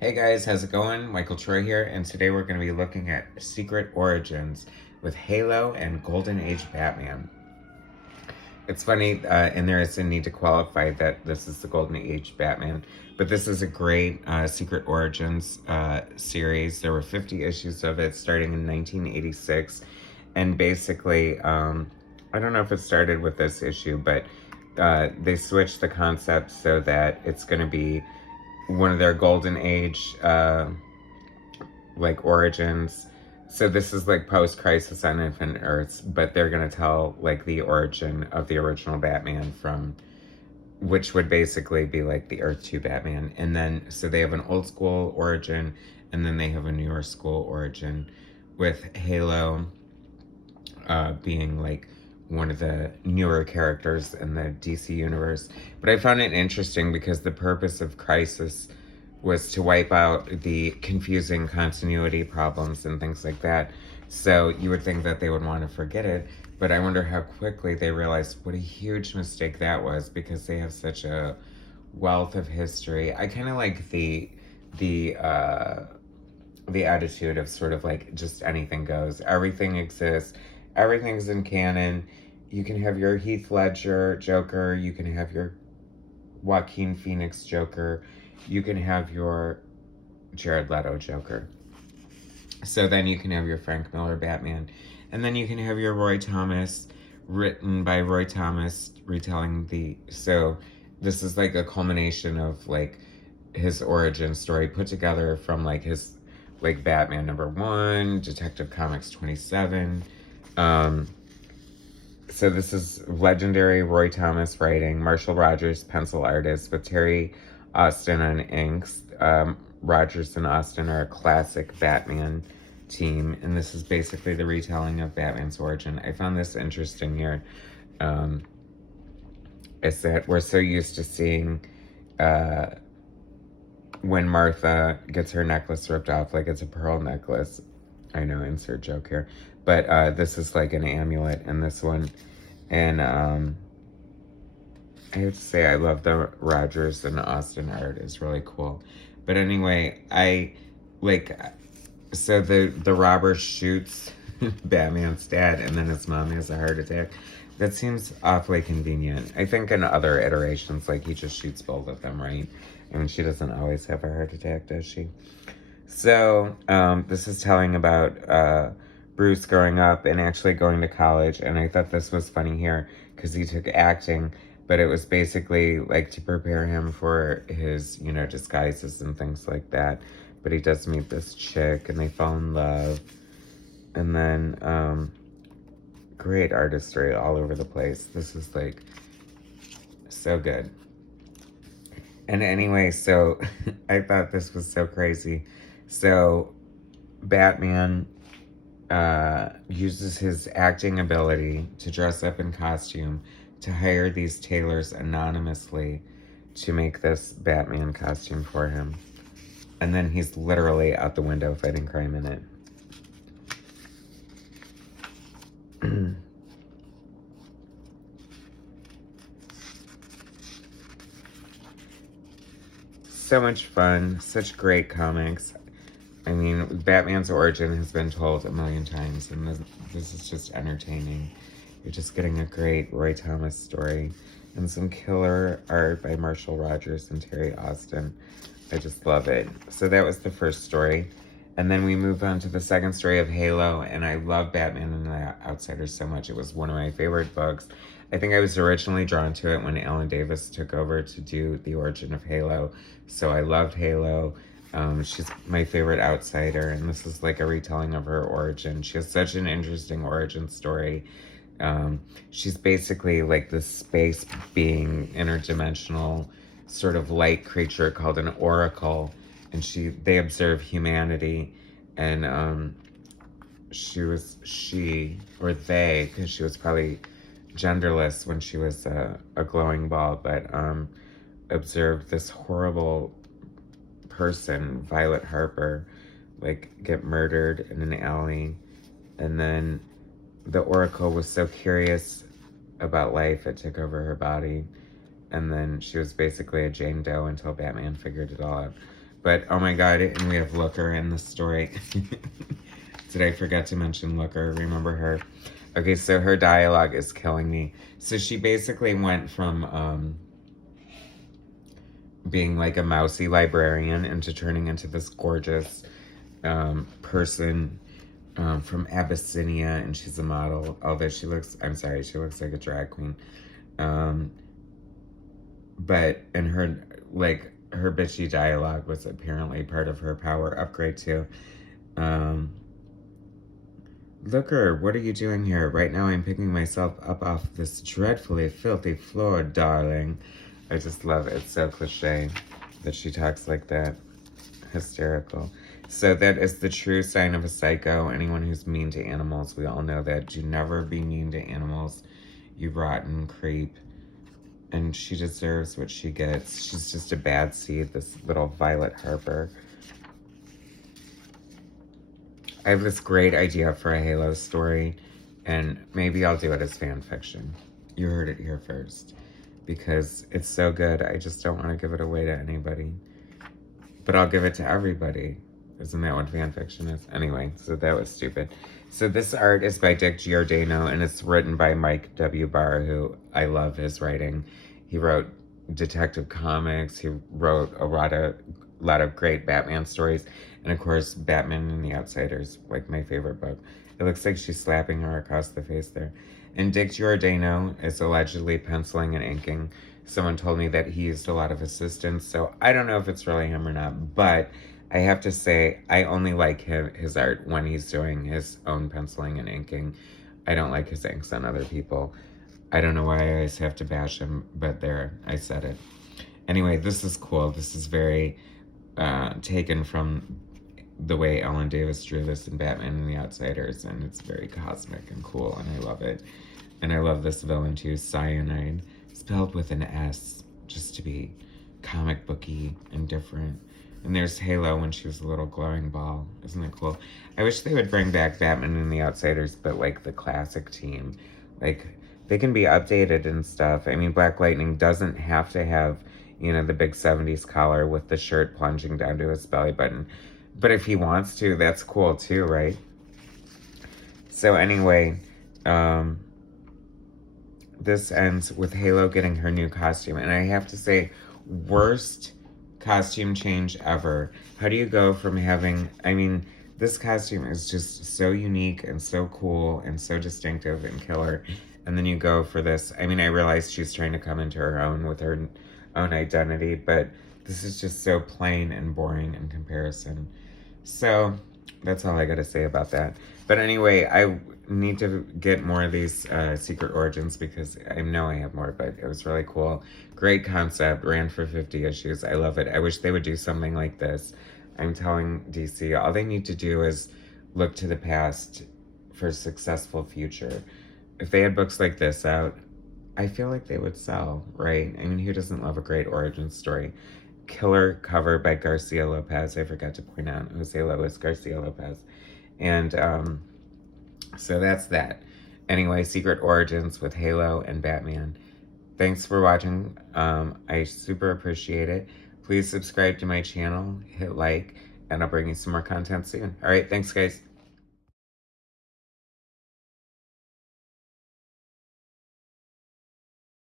Hey guys, how's it going? Michael Troy here, and today we're going to be looking at Secret Origins with Halo and Golden Age Batman. It's funny, in there is a need to qualify that this is the Golden Age Batman, but this is a great Secret Origins series. There were 50 issues of it starting in 1986, and basically, I don't know if it started with this issue, but they switched the concept so that it's going to be one of their golden age like origins. So this is like post Crisis on Infinite Earths, but they're gonna tell like the origin of the original Batman from, which would basically be like the Earth 2 Batman. And then so they have an old school origin, and then they have a newer school origin, with Halo being like one of the newer characters in the DC universe. But I found it interesting because the purpose of Crisis was to wipe out the confusing continuity problems and things like that. So you would think that they would want to forget it, but I wonder how quickly they realized what a huge mistake that was, because they have such a wealth of history. I kind of like the uh the attitude of sort of like just anything goes. Everything exists. Everything's in canon. You can have your Heath Ledger Joker. You can have your Joaquin Phoenix Joker. You can have your Jared Leto Joker. So then you can have your Frank Miller Batman. And then you can have your Roy Thomas, written by Roy Thomas, retelling the. So this is like a culmination of like his origin story put together from like his like Batman #1, Detective Comics 27. Um, so this is legendary Roy Thomas writing, Marshall Rogers pencil artist, with Terry Austin on inks. Rogers and Austin are a classic Batman team, and this is basically the retelling of Batman's origin. I found this interesting here. Um, is that we're so used to seeing when Martha gets her necklace ripped off, like it's a pearl necklace. I know, insert joke here. But this is like an amulet in this one. And I have to say, I love the Rogers and Austin art. It's really cool. But anyway, I like, so the robber shoots Batman's dad, and then his mom has a heart attack. That seems awfully convenient. I think in other iterations, like he just shoots both of them, right? I mean, she doesn't always have a heart attack, does she? So this is telling about Bruce growing up and actually going to college, and I thought this was funny here because he took acting, but it was basically like to prepare him for his, disguises and things like that. But he does meet this chick, and they fall in love, and then great artistry all over the place. This is like so good. And anyway, so I thought this was so crazy. So Batman uses his acting ability to dress up in costume to hire these tailors anonymously to make this Batman costume for him. And then he's literally out the window fighting crime in it. So much fun, such great comics. I mean, Batman's origin has been told a million times, and this is just entertaining. You're just getting a great Roy Thomas story and some killer art by Marshall Rogers and Terry Austin. I just love it. So that was the first story. And then we move on to the second story of Halo, and I love Batman and the Outsiders so much. It was one of my favorite books. I think I was originally drawn to it when Alan Davis took over to do the origin of Halo. So I loved Halo. She's my favorite outsider, and this is like a retelling of her origin. She has such an interesting origin story. She's basically like this space being, interdimensional sort of light creature called an oracle, and they observe humanity, and she or they, because she was probably genderless when she was a glowing ball, but observed this horrible person, Violet Harper, like get murdered in an alley. And then the Oracle was so curious about life, it took over her body. And then she was basically a Jane Doe until Batman figured it all out. But oh my god, and we have Looker in the story. Did I forget to mention Looker? Remember her? Okay, so her dialogue is killing me. So she basically went from being like a mousy librarian into turning into this gorgeous person from Abyssinia, and she's a model. Although she looks, I'm sorry, she looks like a drag queen. Um, but in her, like, her bitchy dialogue was apparently part of her power upgrade too. Um, Looker, what are you doing here? Right now I'm picking myself up off this dreadfully filthy floor, darling. I just love it. It's so cliche that she talks like that. Hysterical. So that is the true sign of a psycho. Anyone who's mean to animals, we all know that. Do never be mean to animals, you rotten creep. And she deserves what she gets. She's just a bad seed, this little Violet Harper. I have this great idea for a Halo story, and maybe I'll do it as fan fiction. You heard it here first. Because it's so good, I just don't want to give it away to anybody. But I'll give it to everybody. Isn't that what fan fiction is? Anyway, so that was stupid. So this art is by Dick Giordano, and it's written by Mike W. Barr, who I love his writing. He wrote Detective Comics. He wrote a lot of great Batman stories. And of course, Batman and the Outsiders, like my favorite book. It looks like she's slapping her across the face there. And Dick Giordano is allegedly penciling and inking. Someone told me that he used a lot of assistants, so I don't know if it's really him or not, but I have to say, I only like his art when he's doing his own penciling and inking. I don't like his inks on other people. I don't know why I always have to bash him, but there, I said it. Anyway, this is cool. This is very taken from the way Ellen Davis drew this in Batman and the Outsiders, and it's very cosmic and cool, and I love it. And I love this villain too, Cyanide, spelled with an S, just to be comic booky and different. And there's Halo when she was a little glowing ball. Isn't that cool? I wish they would bring back Batman and the Outsiders, but like the classic team. Like, they can be updated and stuff. I mean, Black Lightning doesn't have to have, you know, the big 70s collar with the shirt plunging down to his belly button. But if he wants to, that's cool too, right? So anyway, this ends with Halo getting her new costume. And I have to say, worst costume change ever. How do you go from having, I mean, this costume is just so unique and so cool and so distinctive and killer. And then you go for this. I mean, I realize she's trying to come into her own with her own identity, but this is just so plain and boring in comparison. So that's all I gotta say about that. But anyway, I need to get more of these Secret Origins because I know I have more, but it was really cool. Great concept, ran for 50 issues. I love it. I wish they would do something like this. I'm telling DC, all they need to do is look to the past for a successful future. If they had books like this out, I feel like they would sell, right? I mean, who doesn't love a great origin story? Killer cover by Garcia Lopez. I forgot to point out Jose Luis Garcia Lopez. And so that's that. Anyway, Secret Origins with Halo and Batman. Thanks for watching. I super appreciate it. Please subscribe to my channel, hit like, and I'll bring you some more content soon. All right, thanks, guys.